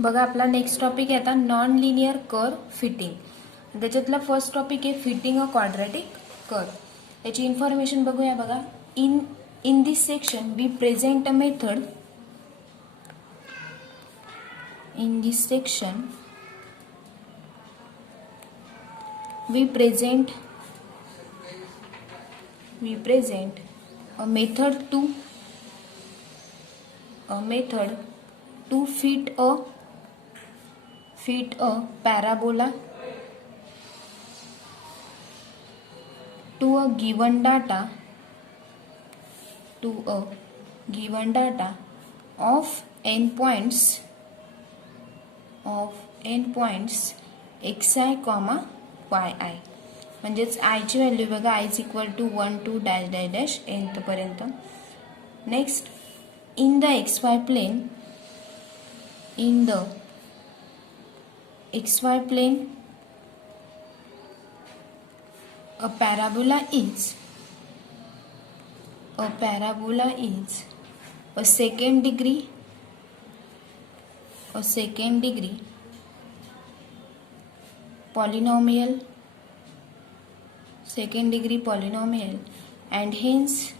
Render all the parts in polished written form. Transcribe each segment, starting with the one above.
बघा आपला next topic आहे आता नॉन लिनियर कर्व फिटिंग। त्याच्यातला फर्स्ट टॉपिक आहे फिटिंग अ क्वाड्रॅटिक कर्व। याची इन्फॉर्मेशन बघूया बघा। In this section we present a method in this section we present a method to fit a parabola to a given data of n points xi, yi। म्हणजेच i ची value बघा i is equal to 1 2 dash dash dash nth पर्यंत। Next in the xy plane a parabola is a second degree polynomial and hence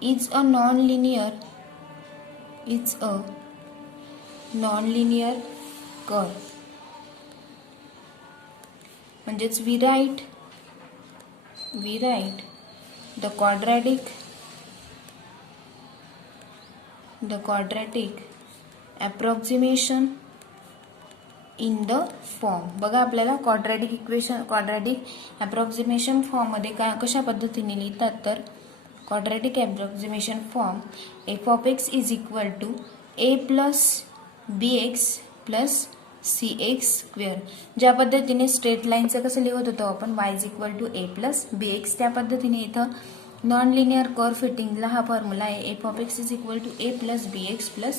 is a non-linear curve। म्हणजेच we write the quadratic approximation in the form। बघा आपल्याला quadratic approximation form मध्ये कशा पद्धतीने लिहितात तर quadratic approximation form f of x is equal to a plus bx plus cx square। ज्या पद्धतीने स्ट्रेट लाईनचं कसं लिहत होतो आपण y is equal to a plus bx, त्या पद्धतीने इथं नॉन लिनियर कर्व फिटिंगला हा फॉर्म्युला आहे f of x is equal to a plus bx plus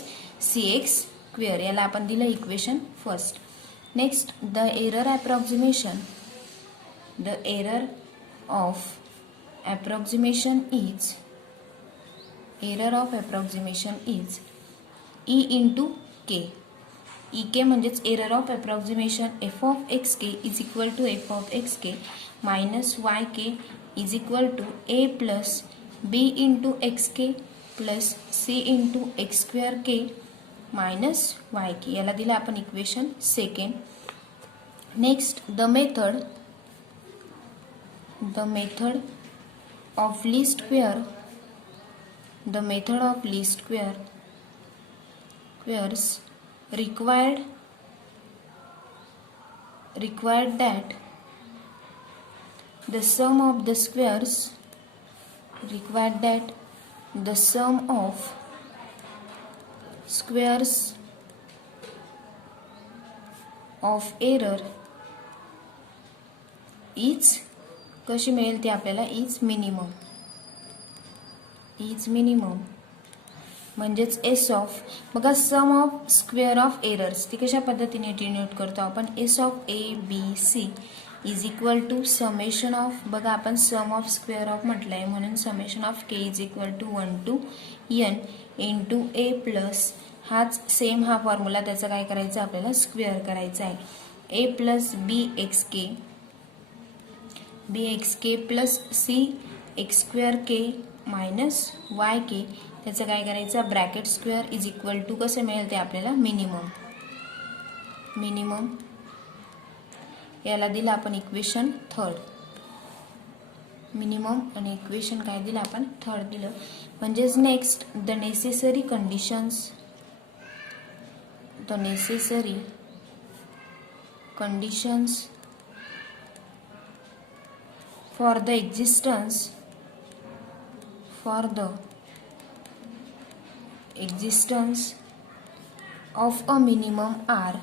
cx square। याला आपण दिलं equation first. Next the error of approximation is e into k। ek म्हणजेच error of approximation f of xk is equal to f of xk minus yk is equal to a plus b into xk plus c into x square k minus yk। याला दिला आपण equation second. Next the method of least squares required that the sum of squares of error is कशी मिळेल ती आपल्याला is minimum म्हणजेच S of बघा sum of square of errors ती कशा पद्धतीने डिनोट करतो आपण S of a b c is equal to summation of बघा आपण सम ऑफ स्क्वेअर ऑफ म्हटलंय म्हणून summation of k is equal to 1 to n into a plus हाच सेम हा फॉर्म्युला त्याचा काय करायचं आपल्याला स्क्वेअर करायचा आहे a plus b x k plus c x square k minus y k त्याचं काय करायचं bracket square is equal to कसं मिळेल ते आपल्याला मिनिमम याला दिलं आपण इक्वेशन थर्ड। मिनिमम आणि इक्वेशन काय दिलं आपण थर्ड दिलं। म्हणजेच next the necessary conditions for the existence of a minimum r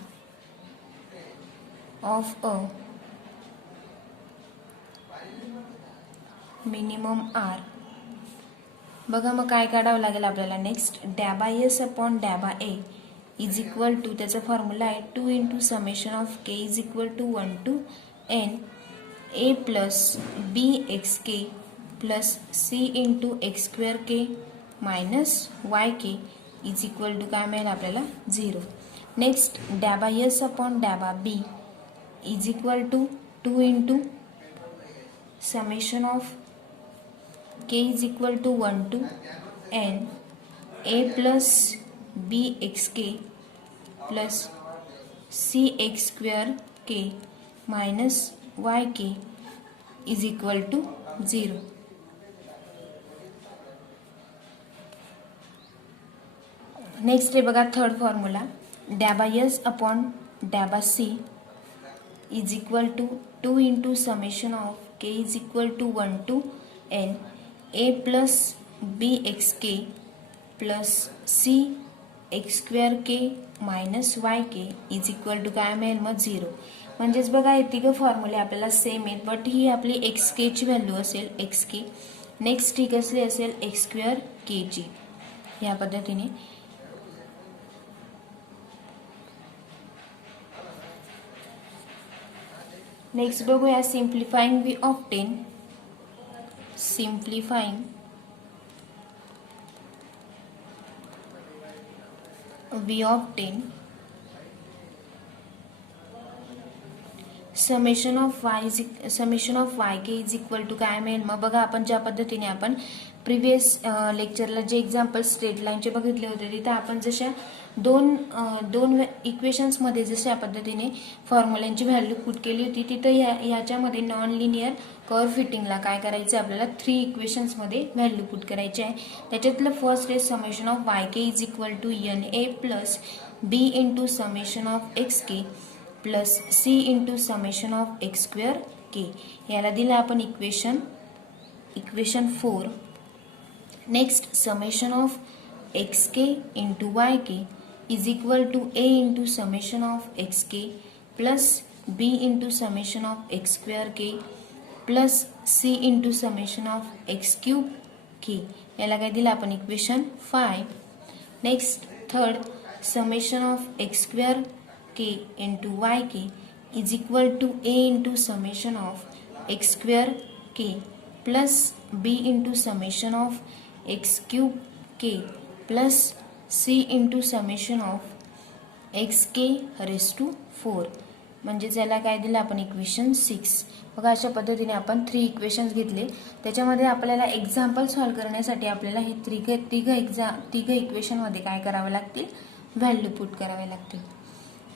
बघा मग काय काढावं लागेल आपल्याला नेक्स्ट डॅबा एस अपॉन डॅबा ए इज इक्वल टू त्याचा फॉर्म्युला आहे 2 into summation of k is equal to 1 to n a plus b x k plus c into x square k minus y k is equal to काय मिळेल आपल्याला 0. Next डॅबा S upon डॅबा b is equal to 2 into summation of k is equal to 1 to n a plus b x k plus c x square k minus y k is equal to 0. Next आहे बघा third formula डॅबा S upon डॅबा c is equal to 2 into summation of k is equal to 1 to n a plus b x k plus c x square k minus y k is equal to काय मिळेल मग 0. म्हणजेच बघा हे तिघं फॉर्म्युले आपल्याला same आहेत, बट ही आपली एक्स के ची व्हॅल्यू असेल एक्स के. नेक्स्ट ही कसली असेल एक्स स्क्वेअर के ची. या पद्धतीने नेक्स्ट बघूया simplifying we obtain. Simplifying we obtain summation of y k is equal to काय मिळेल मग बघा आपण ज्या पद्धतीने आपण प्रिव्हियस लेक्चरला जे एक्झाम्पल स्ट्रेट लाईनचे बघितले होते तिथे आपण जशा दोन इक्वेशन्समध्ये जशा पद्धतीने फॉर्म्युलांची व्हॅल्यू पुट केली होती तिथं ह्याच्यामध्ये नॉन लिनियर कर्व फिटिंगला काय करायचं आपल्याला 3 इक्वेशन्समध्ये व्हॅल्यू पुट करायची आहे. त्याच्यातलं first is summation of y k is equal to n a plus b into summation of x k plus c into summation of x square k. याला दिलं आपण equation 4. Next summation of x k into y k is equal to a into summation of x k plus b into summation of x square k plus c into summation of x cube k. याला काय दिलं आपण equation 5. Next third summation of x square k into y k is equal to a into summation of x square k plus b into summation of x cube k plus c into summation of x k raise to 4. म्हणजेच याला काय दिलं आपण equation 6. बघा अशा पद्धतीने आपण 3 equations घेतले. त्याच्यामध्ये आपल्याला एक्झाम्पल सॉल्व्ह करण्यासाठी आपल्याला हे तिघं इक्वेशनमध्ये काय करावे लागतील व्हॅल्यू पुट करावे लागतील.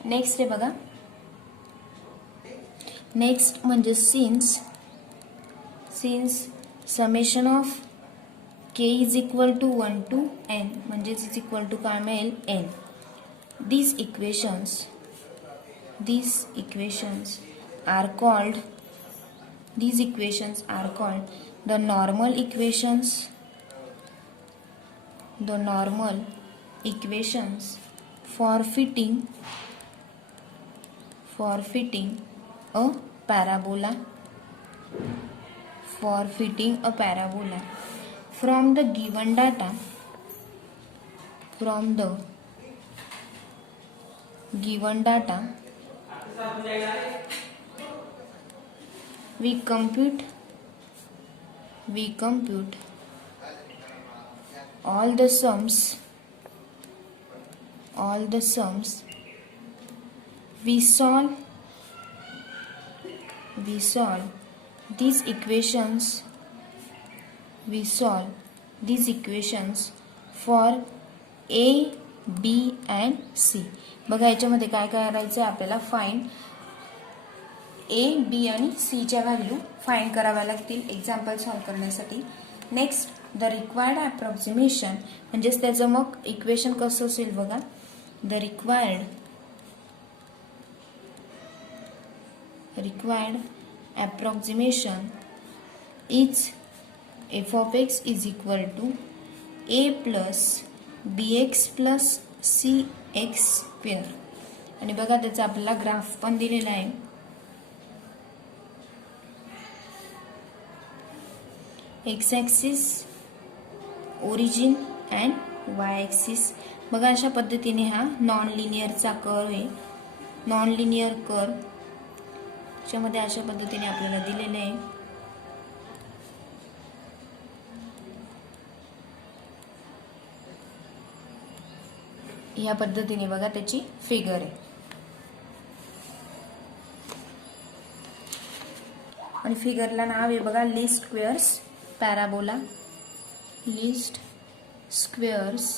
नेक्स्ट आहे बघा नेक्स्ट म्हणजे since summation of k is equal to 1 to n म्हणजेच इज इक्वल टू काय मिळेल n. These equations are called the normal equations for fitting a parabola from the given data we compute all the sums we solve these equations for A, B and C. बघा याच्यामध्ये काय करायचं आहे आपल्याला find A, B आणि C च्या value find कराव्या लागतील एक्झाम्पल सॉल्व्ह करण्यासाठी. नेक्स्ट द रिक्वायर्ड अप्रॉक्सिमेशन म्हणजेच त्याचं मग इक्वेशन कसं असेल बघा. The required approximation is f of x is equal to a plus bx plus cx square. आणि बघा त्याचा आपल्याला ग्राफ पण दिलेला आहे. X axis origin and Y axis. बघा अशा पद्धतीने हा नॉन लिनियरचा कर्व आहे. नॉन लिनियर कर्व त्याच्यामध्ये अशा पद्धतीने आपल्याला दिलेले आहे. या पद्धतीने बघा त्याची फिगर आहे. आणि फिगरला नाव आहे बघा least squares parabola. Least squares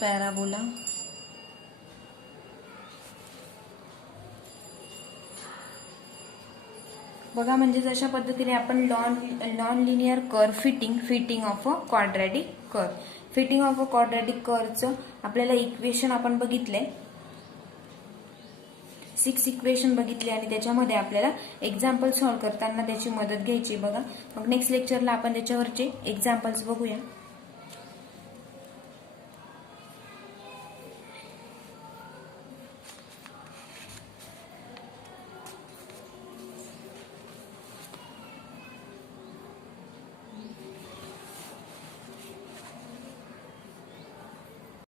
parabola. बघा म्हणजे जशा पद्धतीने आपण non linear curve fitting of a quadratic curve. Fitting of a quadratic कर्वचं आपल्याला इक्वेशन आपण बघितलंय, 6 इक्वेशन बघितले आणि त्याच्यामध्ये आपल्याला एक्झाम्पल सॉल्व्ह करताना त्याची मदत घ्यायची बघा. मग नेक्स्ट लेक्चरला आपण त्याच्यावरचे एक्झाम्पल्स बघूया.